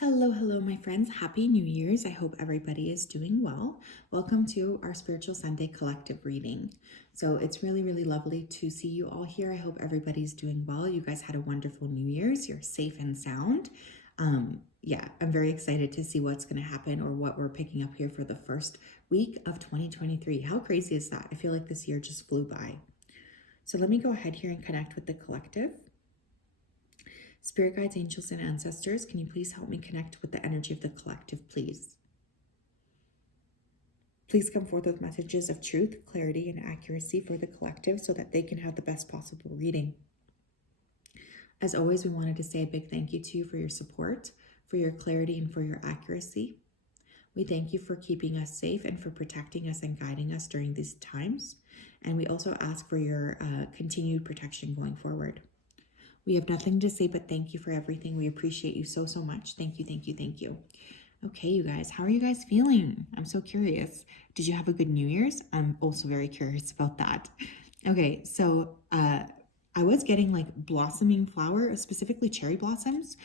Hello, hello, my friends. Happy New Year's. I hope everybody is doing well. Welcome to our Spiritual Sunday collective reading. So it's really, really lovely to see you all here. I hope everybody's doing well. You guys had a wonderful New Year's. You're safe and sound. I'm very excited to see what's going to happen or what we're picking up here for the first week of 2023. How crazy is that? I feel like this year just flew by. So let me go ahead here and connect with the collective. Spirit guides, angels, and ancestors, can you please help me connect with the energy of the collective, please? Please come forth with messages of truth, clarity, and accuracy for the collective so that they can have the best possible reading. As always, we wanted to say a big thank you to you for your support, for your clarity, and for your accuracy. We thank you for keeping us safe and for protecting us and guiding us during these times. And we also ask for your continued protection going forward. We have nothing to say but thank you for everything. We appreciate you so, so much. Thank you, thank you, thank you. Okay, you guys, how are you guys feeling? I'm so curious. Did you have a good New Year's? I'm also very curious about that. Okay, so I was getting like blossoming flower, specifically cherry blossoms,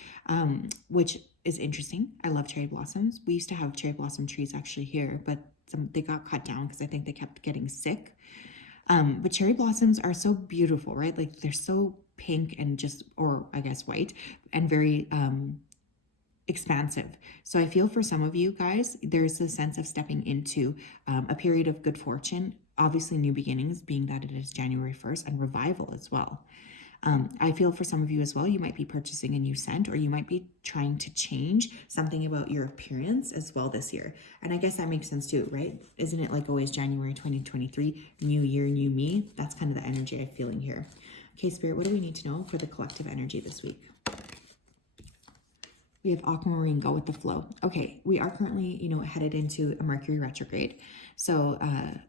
which is interesting. I love cherry blossoms. We used to have cherry blossom trees actually here, but they got cut down because I think they kept getting sick. But cherry blossoms are so beautiful, right? Like they're so pink and or I guess white and very expansive. So I feel for some of you guys, there's a sense of stepping into a period of good fortune, obviously new beginnings, being that it is January 1st, and revival as well. I feel for some of you as well, you might be purchasing a new scent, or you might be trying to change something about your appearance as well this year. And I guess that makes sense too, right? Isn't it like always January 2023, new year, new me? That's kind of the energy I'm feeling here. Okay, Spirit, what do we need to know for the collective energy this week? We have aquamarine, go with the flow. Okay, we are currently, headed into a Mercury retrograde. So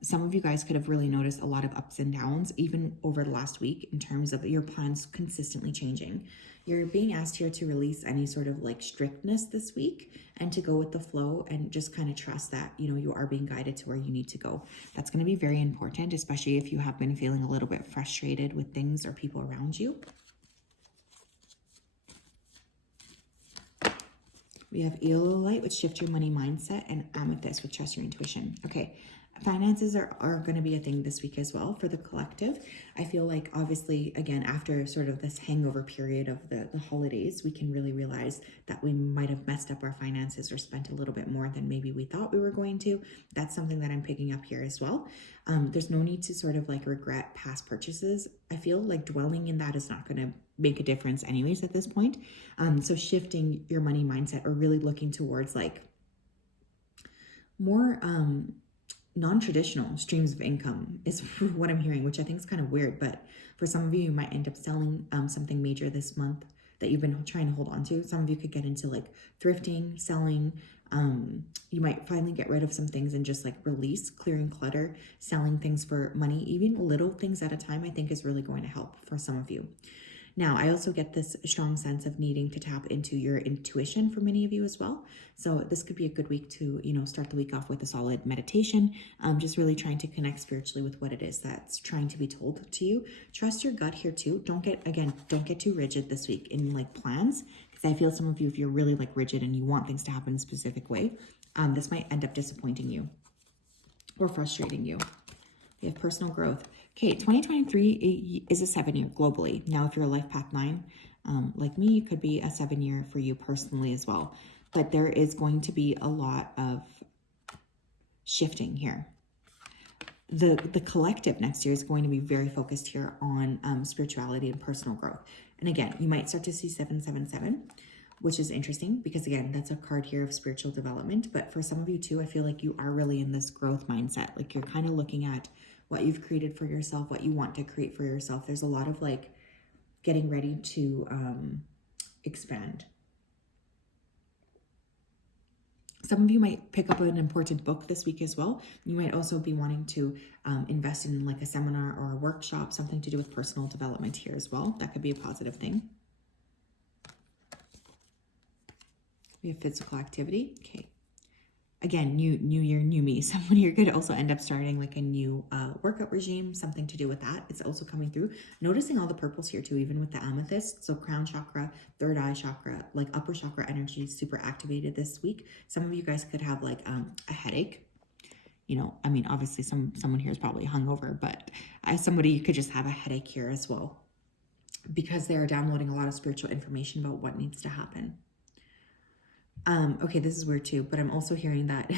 some of you guys could have really noticed a lot of ups and downs, even over the last week, in terms of your plans consistently changing. You're being asked here to release any sort of like strictness this week and to go with the flow and just kind of trust that, you are being guided to where you need to go. That's going to be very important, especially if you have been feeling a little bit frustrated with things or people around you. We have Eolite, which shift your money mindset, and Amethyst, which trust your intuition. Okay, finances are going to be a thing this week as well for the collective. I feel like obviously, again, after sort of this hangover period of the holidays, we can really realize that we might have messed up our finances or spent a little bit more than maybe we thought we were going to. That's something that I'm picking up here as well. There's no need to sort of like regret past purchases. I feel like dwelling in that is not going to make a difference anyways at this point. So shifting your money mindset or really looking towards like more non-traditional streams of income is what I'm hearing, which I think is kind of weird. But for some of you, you might end up selling something major this month that you've been trying to hold on to. Some of you could get into like thrifting, selling. You might finally get rid of some things and just like release, clearing clutter, selling things for money, even little things at a time, I think is really going to help for some of you. Now, I also get this strong sense of needing to tap into your intuition for many of you as well. So this could be a good week to, start the week off with a solid meditation. Just really trying to connect spiritually with what it is that's trying to be told to you. Trust your gut here too. Don't get too rigid this week in like plans, because I feel some of you, if you're really like rigid and you want things to happen in a specific way, this might end up disappointing you or frustrating you. We have personal growth. Okay, 2023 is a 7-year globally. Now, if you're a Life Path 9, like me, it could be a 7-year for you personally as well. But there is going to be a lot of shifting here. The collective next year is going to be very focused here on spirituality and personal growth. And again, you might start to see 777, which is interesting because again, that's a card here of spiritual development. But for some of you too, I feel like you are really in this growth mindset. Like you're kind of looking at what you've created for yourself, what you want to create for yourself. There's a lot of like getting ready to expand. Some of you might pick up an important book this week as well. You might also be wanting to invest in like a seminar or a workshop, something to do with personal development here as well. That could be a positive thing. We have physical activity. Okay. again, new year, new me. Someone here could also end up starting like a new workout regime, something to do with that. It's also coming through. Noticing all the purples here too, even with the amethyst. So crown chakra, third eye chakra, like upper chakra energy super activated this week. Some of you guys could have like a headache. You know, I mean, obviously someone here is probably hungover, but as somebody, you could just have a headache here as well, because they are downloading a lot of spiritual information about what needs to happen. Okay, this is weird too, but I'm also hearing that,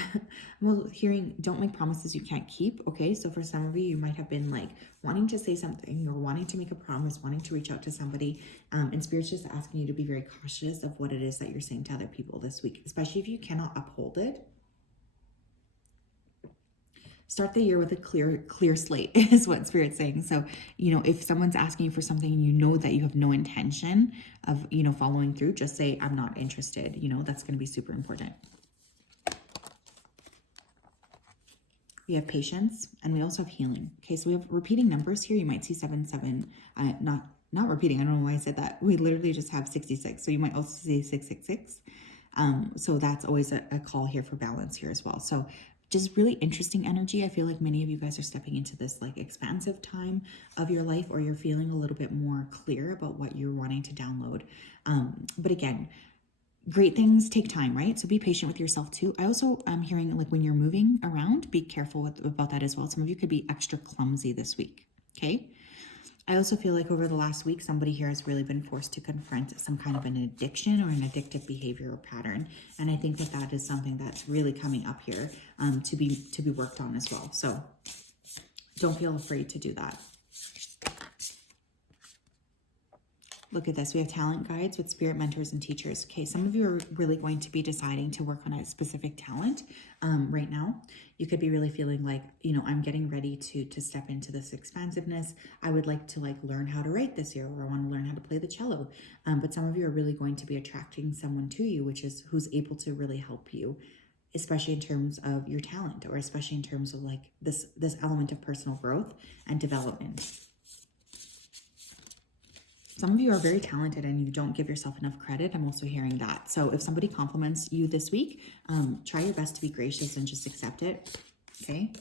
well, hearing don't make promises you can't keep. Okay, so for some of you, you might have been like wanting to say something or wanting to make a promise, wanting to reach out to somebody, and Spirit's just asking you to be very cautious of what it is that you're saying to other people this week, especially if you cannot uphold it. Start the year with a clear slate is what Spirit's saying. So, you know, if someone's asking you for something and you know that you have no intention of, you know, following through, just say, I'm not interested. You know, that's going to be super important. We have patience and we also have healing. Okay, so we have repeating numbers here. You might see 77, not repeating. I don't know why I said that. We literally just have 66. So you might also see 666. So that's always a call here for balance here as well. So just really interesting energy. I feel like many of you guys are stepping into this like expansive time of your life, or you're feeling a little bit more clear about what you're wanting to download. But again, great things take time, right? So be patient with yourself too. I also am hearing like when you're moving around, be careful about that as well. Some of you could be extra clumsy this week, okay? I also feel like over the last week, somebody here has really been forced to confront some kind of an addiction or an addictive behavior or pattern. And I think that that is something that's really coming up here to be worked on as well. So don't feel afraid to do that. Look at this. We have talent guides with spirit mentors and teachers. Okay, some of you are really going to be deciding to work on a specific talent right now. You could be really feeling like, you know, I'm getting ready to step into this expansiveness. I would like to like learn how to write this year, or I want to learn how to play the cello. But some of you are really going to be attracting someone to you, which is who's able to really help you, especially in terms of your talent, or especially in terms of like this element of personal growth and development. Some of you are very talented and you don't give yourself enough credit. I'm also hearing that. So if somebody compliments you this week, try your best to be gracious and just accept it. Okay.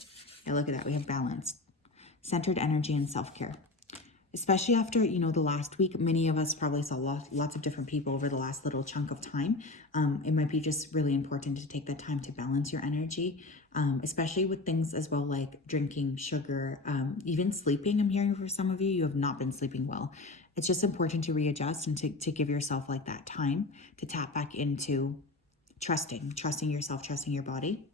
Yeah, look at that. We have balance, centered energy, and self-care. Especially after, you know, the last week, many of us probably saw lots of different people over the last little chunk of time. It might be just really important to take that time to balance your energy, especially with things as well like drinking, sugar, even sleeping. I'm hearing for some of you, you have not been sleeping well. It's just important to readjust and to give yourself like that time to tap back into trusting yourself, trusting your body.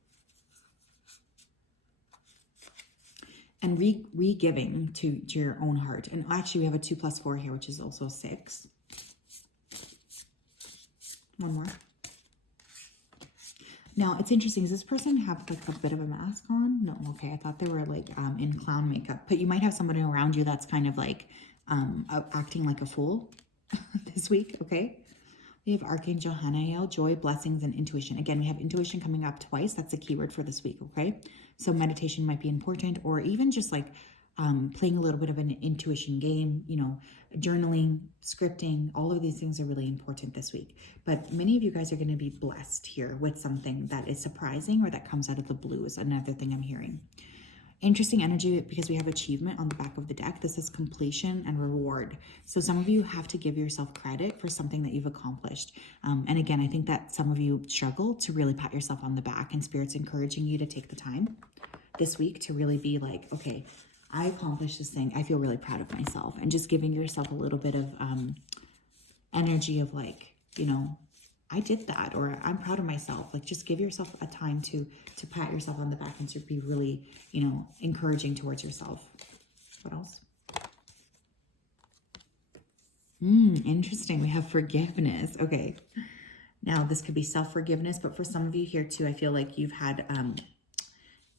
And re-giving to your own heart. And actually we have a 2 + 4 here, which is also 6. One more. Now it's interesting. Does this person have like a bit of a mask on? No, okay. I thought they were like in clown makeup, but you might have somebody around you that's kind of like acting like a fool this week, okay? We have Archangel Hanael, joy, blessings, and intuition. Again, we have intuition coming up twice. That's a keyword for this week, okay? So meditation might be important, or even just like playing a little bit of an intuition game, you know, journaling, scripting, all of these things are really important this week. But many of you guys are going to be blessed here with something that is surprising or that comes out of the blue is another thing I'm hearing. Interesting energy because we have achievement on the back of the deck. This is completion and reward. So some of you have to give yourself credit for something that you've accomplished. And again, I think that some of you struggle to really pat yourself on the back, and Spirit's encouraging you to take the time this week to really be like, okay, I accomplished this thing. I feel really proud of myself, and just giving yourself a little bit of energy of like, you know, I did that, or I'm proud of myself. Like just give yourself a time to pat yourself on the back and to be really, you know, encouraging towards yourself. What else? Interesting. We have forgiveness. Okay. Now this could be self-forgiveness, but for some of you here too, I feel like you've had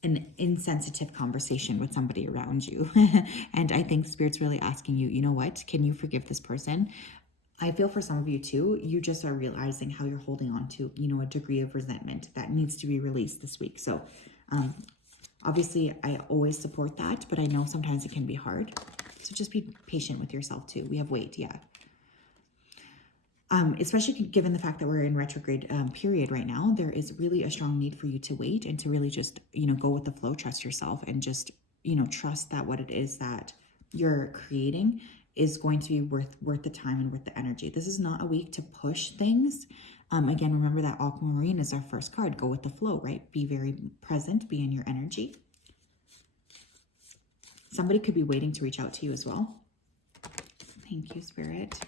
an insensitive conversation with somebody around you. And I think Spirit's really asking you, you know what, can you forgive this person? I feel for some of you too, you just are realizing how you're holding on to, you know, a degree of resentment that needs to be released this week. So obviously I always support that, but I know sometimes it can be hard. So just be patient with yourself too. We have weight, yeah. Especially given the fact that we're in retrograde period right now, there is really a strong need for you to wait and to really just, go with the flow, trust yourself, and just, trust that what it is that you're creating is going to be worth the time and worth the energy. This is not a week to push things. Again, remember that aquamarine is our first card. Go with the flow, right? Be very present, be in your energy. Somebody could be waiting to reach out to you as well. Thank you, Spirit.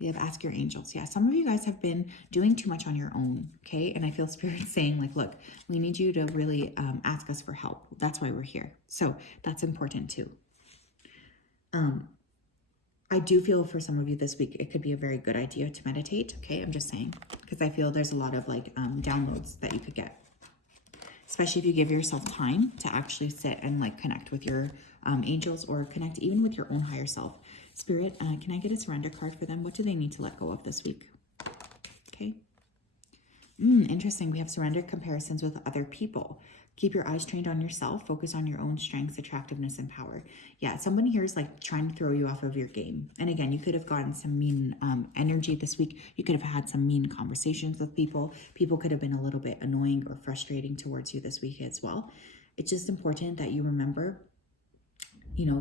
We have ask your angels. Yeah, some of you guys have been doing too much on your own, okay? And I feel Spirit saying like, look, we need you to really ask us for help. That's why we're here. So that's important too. I do feel for some of you this week, it could be a very good idea to meditate, okay? I'm just saying, because I feel there's a lot of like downloads that you could get, especially if you give yourself time to actually sit and like connect with your angels or connect even with your own higher self. Spirit, can I get a surrender card for them? What do they need to let go of this week? Okay. Interesting. We have surrender comparisons with other people. Keep your eyes trained on yourself. Focus on your own strengths, attractiveness, and power. Yeah, someone here is like trying to throw you off of your game. And again, you could have gotten some mean energy this week. You could have had some mean conversations with people. People could have been a little bit annoying or frustrating towards you this week as well. It's just important that you remember,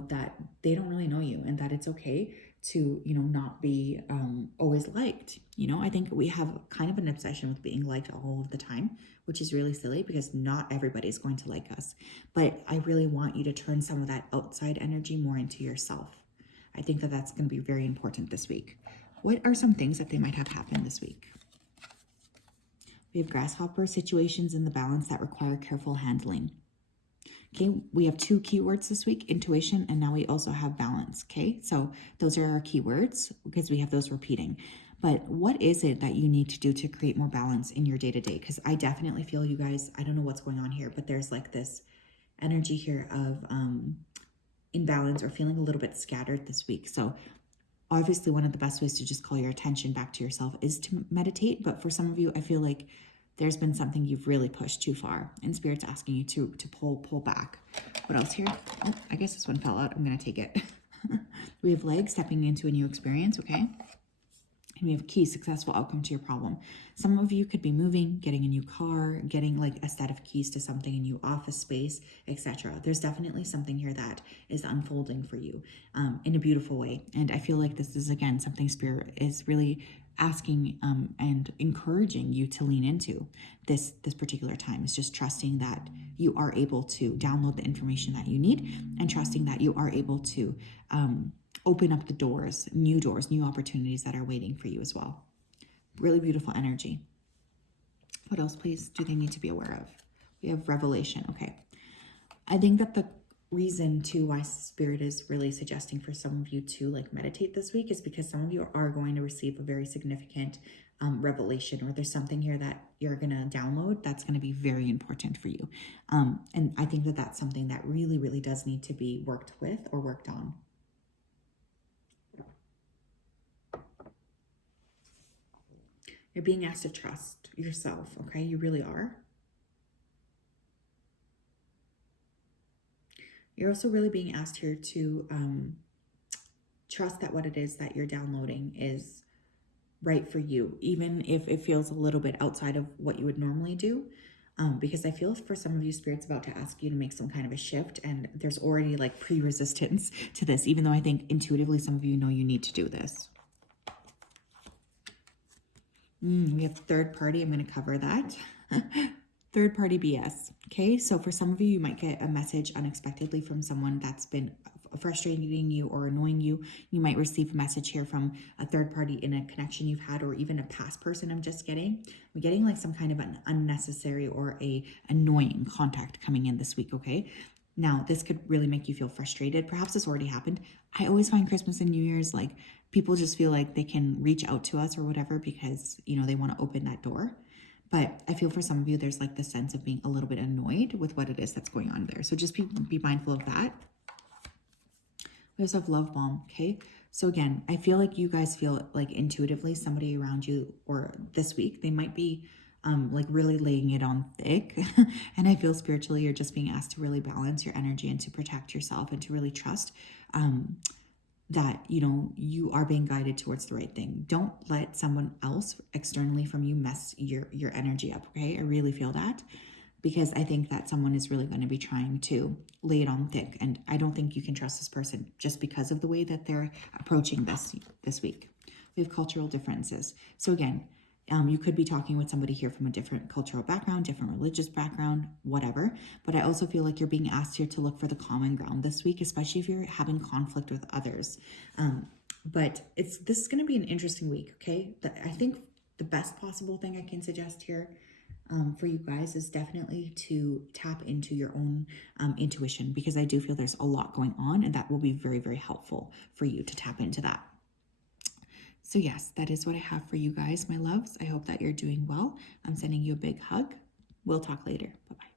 that they don't really know you and that it's okay to, not be always liked. I think we have kind of an obsession with being liked all of the time, which is really silly because not everybody's going to like us. But I really want you to turn some of that outside energy more into yourself. I think that that's going to be very important this week. What are some things that they might have happened this week? We have grasshopper situations in the balance that require careful handling. Okay, we have 2 keywords this week, intuition, and now we also have balance. Okay, so those are our keywords because we have those repeating. But what is it that you need to do to create more balance in your day-to-day? Because I definitely feel you guys, I don't know what's going on here, but there's like this energy here of imbalance or feeling a little bit scattered this week. So obviously one of the best ways to just call your attention back to yourself is to meditate. But for some of you, I feel like there's been something you've really pushed too far and Spirit's asking you to pull back. What else here? Oh, I guess this one fell out. I'm going to take it. We have legs, stepping into a new experience, okay? And we have key, successful outcome to your problem. Some of you could be moving, getting a new car, getting like a set of keys to something, a new office space, etc. There's definitely something here that is unfolding for you in a beautiful way. And I feel like this is, again, something Spirit is really asking and encouraging you to lean into this particular time. Is just trusting that you are able to download the information that you need and trusting that you are able to open up the doors, new opportunities that are waiting for you as well. Really beautiful energy. What else, please, do they need to be aware of? We have revelation. Okay. I think that the reason too why Spirit is really suggesting for some of you to like meditate this week is because some of you are going to receive a very significant revelation, or there's something here that you're going to download that's going to be very important for you. And I think that that's something that really, really does need to be worked with or worked on. You're being asked to trust yourself, okay? You really are. You're also really being asked here to trust that what it is that you're downloading is right for you, even if it feels a little bit outside of what you would normally do. Because I feel for some of you, Spirit's about to ask you to make some kind of a shift, and there's already like pre-resistance to this, even though I think intuitively some of you know you need to do this. We have third party. I'm going to cover that. Third party BS. Okay, so for some of you, you might get a message unexpectedly from someone that's been frustrating you or annoying you. You might receive a message here from a third party in a connection you've had, or even a past person. I'm getting like some kind of an unnecessary or a annoying contact coming in this week. Okay, now this could really make you feel frustrated. Perhaps this already happened. I always find Christmas and New Year's, like, people just feel like they can reach out to us or whatever because, they want to open that door. But I feel for some of you, there's like this sense of being a little bit annoyed with what it is that's going on there. So just be mindful of that. We also have love bomb. Okay. So again, I feel like you guys feel like intuitively somebody around you, or this week, they might be like really laying it on thick. And I feel spiritually, you're just being asked to really balance your energy and to protect yourself and to really trust that, you know, you are being guided towards the right thing. Don't let someone else externally from you mess your energy up, okay? I really feel that, because I think that someone is really going to be trying to lay it on thick, and I don't think you can trust this person just because of the way that they're approaching this week. We have cultural differences. So again, you could be talking with somebody here from a different cultural background, different religious background, whatever. But I also feel like you're being asked here to look for the common ground this week, especially if you're having conflict with others. But this is going to be an interesting week, okay? I think the best possible thing I can suggest here for you guys is definitely to tap into your own intuition, because I do feel there's a lot going on, and that will be very, very helpful for you to tap into that. So yes, that is what I have for you guys, my loves. I hope that you're doing well. I'm sending you a big hug. We'll talk later. Bye-bye.